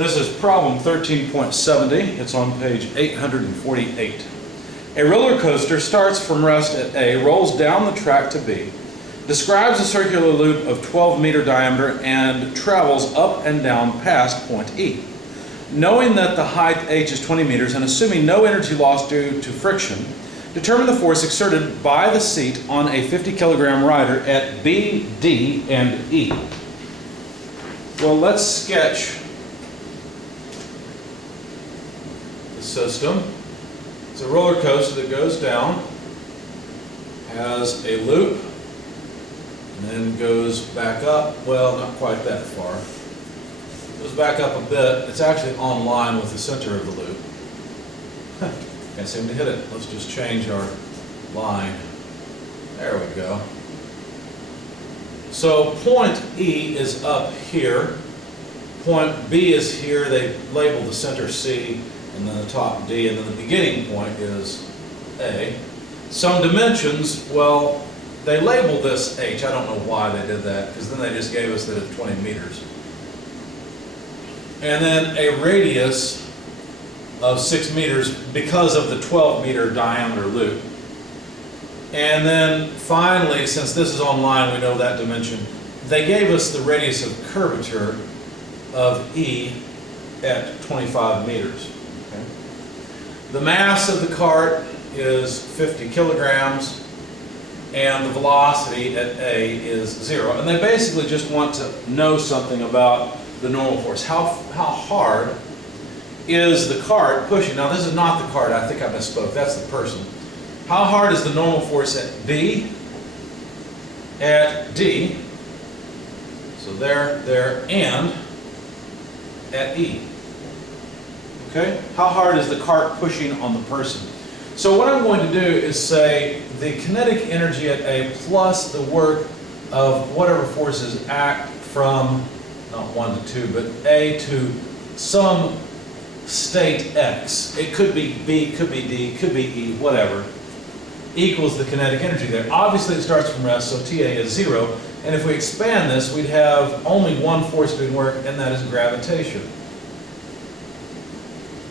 This is problem 13.70. It's on page 848. A roller coaster starts from rest at A, rolls down the track to B, describes a circular loop of 12-meter diameter, and travels up and down past point E. Knowing that the height h is 20 meters and assuming no energy loss due to friction, determine the force exerted by the seat on a 50-kilogram rider at B, D, and E. Well, let's sketch the system. It's a roller coaster that goes down, has a loop, and then goes back up. Well, not quite that far. Goes back up a bit. It's actually on line with the center of the loop. Can't seem to hit it. Let's just change our line. There we go. So point E is up here. Point B is here. They labeled the center C, and then the top D, and then the beginning point is A. Some dimensions, well, they labeled this H. I don't know why they did that, because then they just gave us that it's 20 meters. And then a radius of 6 meters because of the 12-meter diameter loop. And then finally, since this is on line, we know that dimension, they gave us the radius of curvature of E at 25 meters. Okay. The mass of the cart is 50 kilograms, and the velocity at A is 0. And they basically just want to know something about the normal force. How hard is the cart pushing? Now, this is not the cart. I think I misspoke. That's the person. How hard is the normal force at B, at D, so there, and at E? Okay? How hard is the cart pushing on the person? So what I'm going to do is say the kinetic energy at A plus the work of whatever forces act from, not 1 to 2, but A to some state X. It could be B, could be D, could be E, whatever, equals the kinetic energy there. Obviously it starts from rest, so TA is 0. And if we expand this, we'd have only one force doing work, and that is gravitation.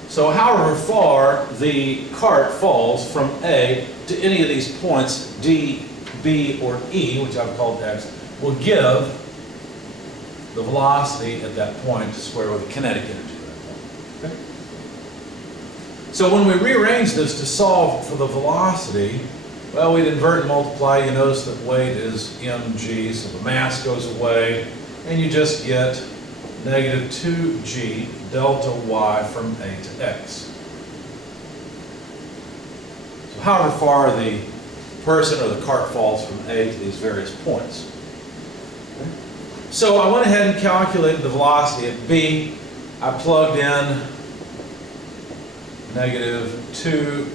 So however far the cart falls from A to any of these points, D, B, or E, which I've called X, will give the velocity at that point squared with the kinetic energy at that point. Okay? So when we rearrange this to solve for the velocity, well, we'd invert and multiply. You notice that weight is mg, so the mass goes away, and you just get negative 2g delta y from A to X. So however far the person or the cart falls from A to these various points. Okay. So I went ahead and calculated the velocity at B. I plugged in negative 2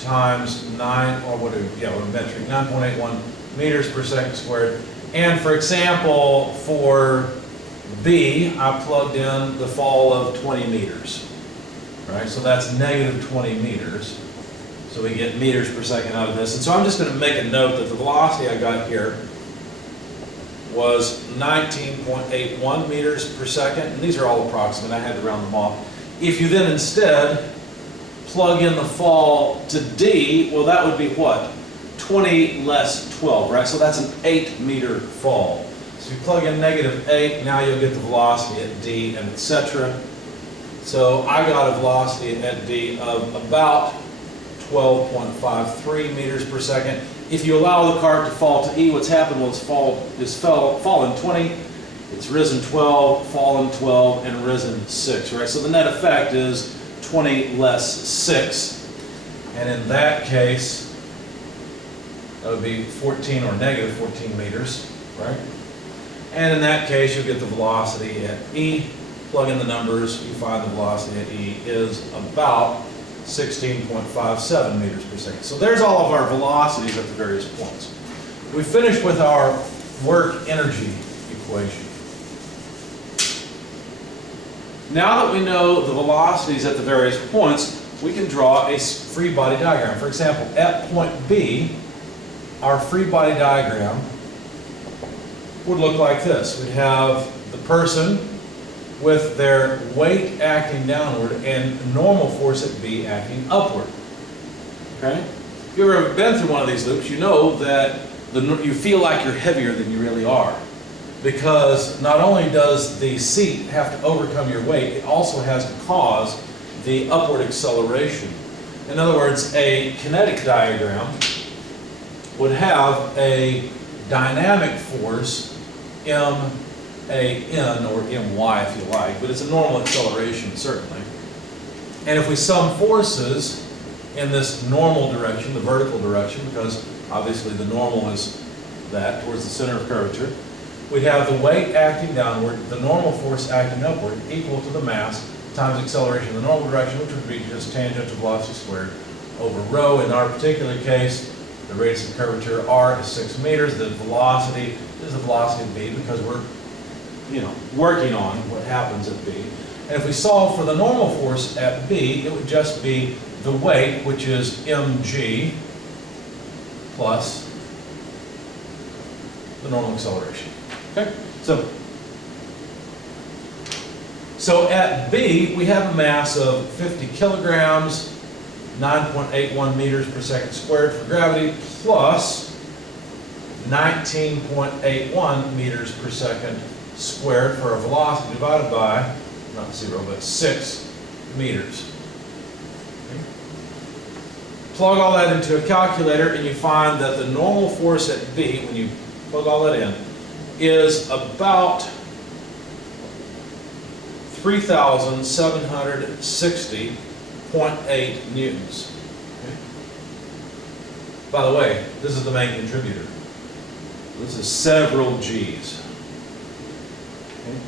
times 9, or what are we, we're measuring 9.81 meters per second squared. And for example, for B, I plugged in the fall of 20 meters. Right? So that's negative 20 meters. So we get meters per second out of this. And so I'm just going to make a note that the velocity I got here was 19.81 meters per second. And these are all approximate. I had to round them off. If you then instead plug in the fall to D, well, that would be what? 20 less 12, right? So that's an 8-meter fall. So you plug in negative 8, now you'll get the velocity at D, and etc. So I got a velocity at D of about 12.53 meters per second. If you allow the cart to fall to E, what's happened was fallen 20, it's risen 12, fallen 12, and risen 6, right? So the net effect is 20 less 6, and in that case, that would be 14 or negative 14 meters, right? And in that case, you get the velocity at E. Plug in the numbers, you find the velocity at E is about 16.57 meters per second. So there's all of our velocities at the various points. We finished with our work energy equation. Now that we know the velocities at the various points, we can draw a free body diagram. For example, at point B, our free body diagram would look like this. We'd have the person with their weight acting downward and normal force at B acting upward. Okay? If you've ever been through one of these loops, you know that you feel like you're heavier than you really are. Because not only does the seat have to overcome your weight, it also has to cause the upward acceleration. In other words, a kinetic diagram would have a dynamic force MAN or MY if you like, but it's a normal acceleration certainly. And if we sum forces in this normal direction, the vertical direction, because obviously the normal is that towards the center of curvature, we'd have the weight acting downward, the normal force acting upward, equal to the mass times acceleration in the normal direction, which would be just tangent to velocity squared over rho. In our particular case, the radius of curvature r is 6 meters. The velocity is the velocity of b because we're, working on what happens at b. And if we solve for the normal force at b, it would just be the weight, which is mg, plus the normal acceleration. Okay, so at B, we have a mass of 50 kilograms, 9.81 meters per second squared for gravity, plus 19.81 meters per second squared for a velocity divided by, not 0, but 6 meters. Okay. Plug all that into a calculator and you find that the normal force at B, when you plug all that in, is about 3,760.8 newtons. Okay. By the way, this is the main contributor. This is several G's. Okay.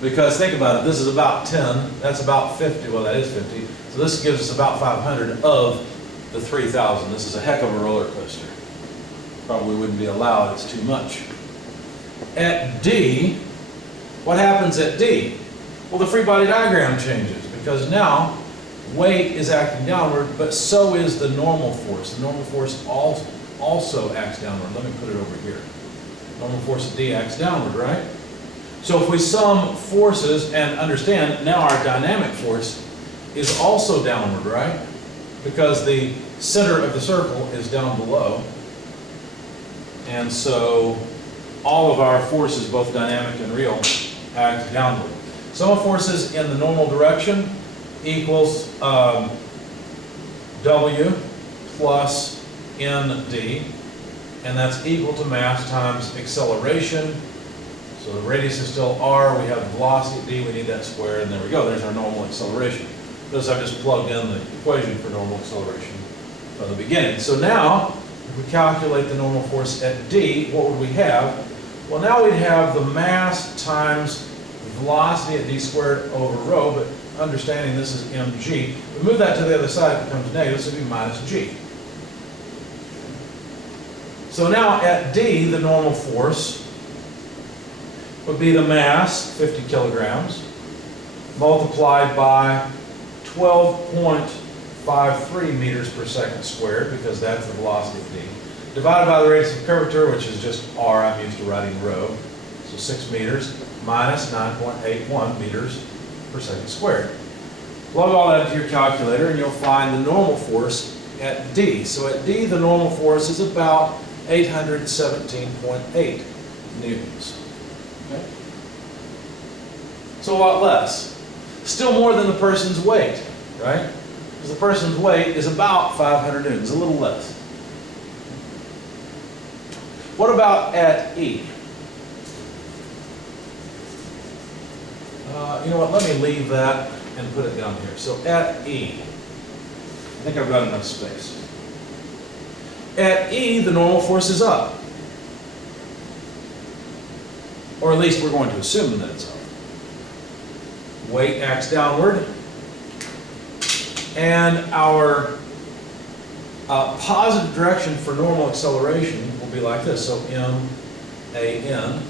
Because think about it, this is about 10, that's about 50, well that is 50, so this gives us about 500 of the 3,000. This is a heck of a roller coaster. Probably wouldn't be allowed, it's too much. At D, what happens at D? Well, the free body diagram changes because now weight is acting downward, but so is the normal force. The normal force also acts downward. Let me put it over here. Normal force at D acts downward, right? So if we sum forces and understand now our dynamic force is also downward, right? Because the center of the circle is down below. And so all of our forces, both dynamic and real, act downward. Sum of forces in the normal direction equals W plus ND, and that's equal to mass times acceleration. So the radius is still r, we have the velocity d, we need that squared, and there we go, there's our normal acceleration. Notice I've just plugged in the equation for normal acceleration from the beginning. So now, if we calculate the normal force at D, what would we have? Well, now we'd have the mass times the velocity at d squared over rho, but understanding this is mg. We move that to the other side, it becomes negative, so it would be minus g. So now at D, the normal force would be the mass, 50 kilograms, multiplied by 12.53 meters per second squared, because that's the velocity of D, divided by the radius of curvature, which is just r, I'm used to writing rho, so 6 meters, minus 9.81 meters per second squared. Plug all that into your calculator and you'll find the normal force at D. So at D, the normal force is about 817.8 newtons. Okay? So a lot less. Still more than the person's weight, right? Because the person's weight is about 500 newtons, a little less. What about at E? You know what, let me leave that and put it down here. So at E, I think I've got enough space. At E, the normal force is up. Or at least we're going to assume that it's up. Weight acts downward. And our positive direction for normal acceleration will be like this. So M-A-N,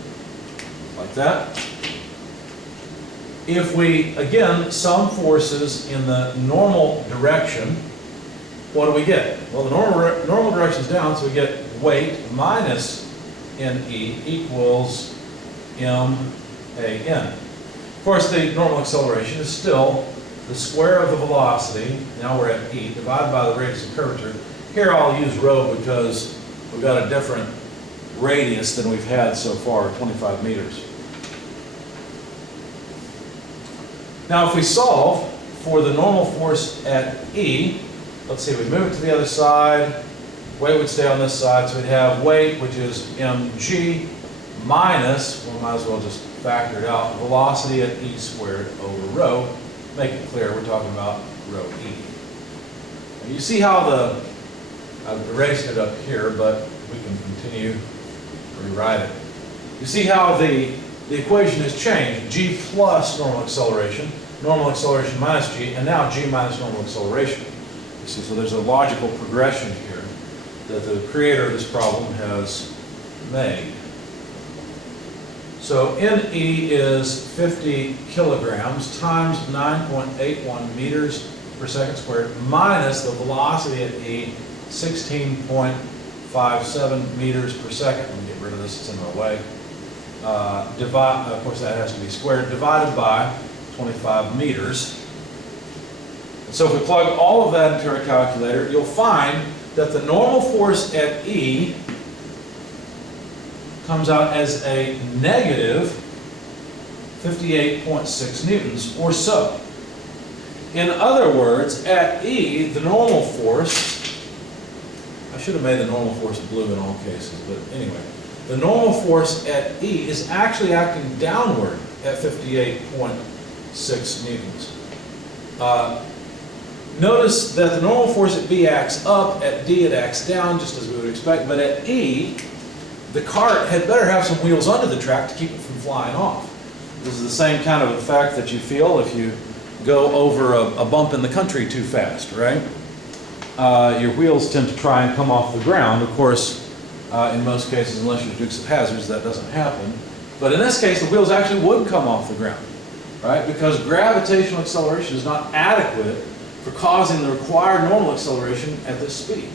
like that. If we, again, sum forces in the normal direction, what do we get? Well, the normal direction is down, so we get weight minus NE equals m/a/n. Of course, the normal acceleration is still the square of the velocity, now we're at e, divided by the radius of curvature. Here I'll use rho because we've got a different radius than we've had so far, 25 meters. Now if we solve for the normal force at E, let's see, we move it to the other side, weight would stay on this side, so we'd have weight, which is mg, minus, we might as well just factor it out, velocity at E squared over rho. Make it clear, we're talking about rho E. And you see how I've erased it up here, but we can continue to rewrite it. You see how the equation has changed. G plus normal acceleration minus g, and now g minus normal acceleration. You see, so there's a logical progression here that the creator of this problem has made. So NE is 50 kilograms times 9.81 meters per second squared minus the velocity at E, 16.57 meters per second. Let me get rid of this, it's in my way. Of course that has to be squared, divided by 25 meters. And so if we plug all of that into our calculator, you'll find that the normal force at E comes out as a negative 58.6 newtons or so. In other words, at E, the normal force, I should have made the normal force blue in all cases, but anyway, the normal force at E is actually acting downward at 58.6 newtons. Notice that the normal force at B acts up, at D it acts down, just as we would expect, but at E, the cart had better have some wheels under the track to keep it from flying off. This is the same kind of effect that you feel if you go over a bump in the country too fast, right? Your wheels tend to try and come off the ground. Of course, in most cases, unless you're Dukes of Hazzards, that doesn't happen. But in this case, the wheels actually would come off the ground, right? Because gravitational acceleration is not adequate for causing the required normal acceleration at this speed.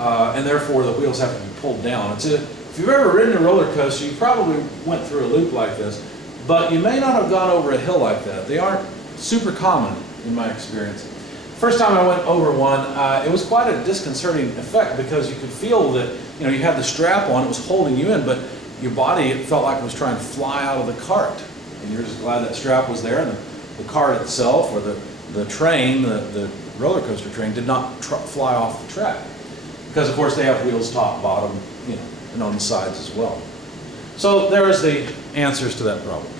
And therefore, the wheels have to be pulled down. If you've ever ridden a roller coaster, you probably went through a loop like this, but you may not have gone over a hill like that. They aren't super common in my experience. First time I went over one, it was quite a disconcerting effect because you could feel that, you know, you had the strap on, it was holding you in, but your body, it felt like it was trying to fly out of the cart. And you're just glad that strap was there, and the cart itself, or the train, the roller coaster train, did not fly off the track. Because of course they have wheels top, bottom, you know, and on the sides as well. So there's the answers to that problem.